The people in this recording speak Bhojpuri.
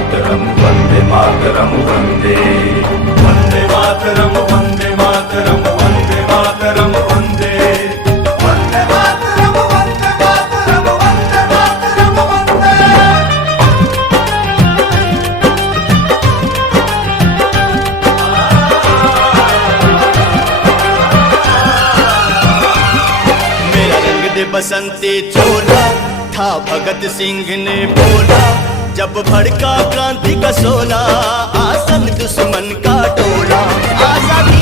मातरम वंदे मातरम वंदे वंदे मातरम वंदे मातरम वंदे मातरम वंदे वंदे मातरम वंदे मातरम वंदे मातरम वंदे। मेरा रंग दे बसंती चोला था भगत सिंह ने बोला, जब भड़का क्रांति का सोला आसन दुश्मन का टोला। आजादी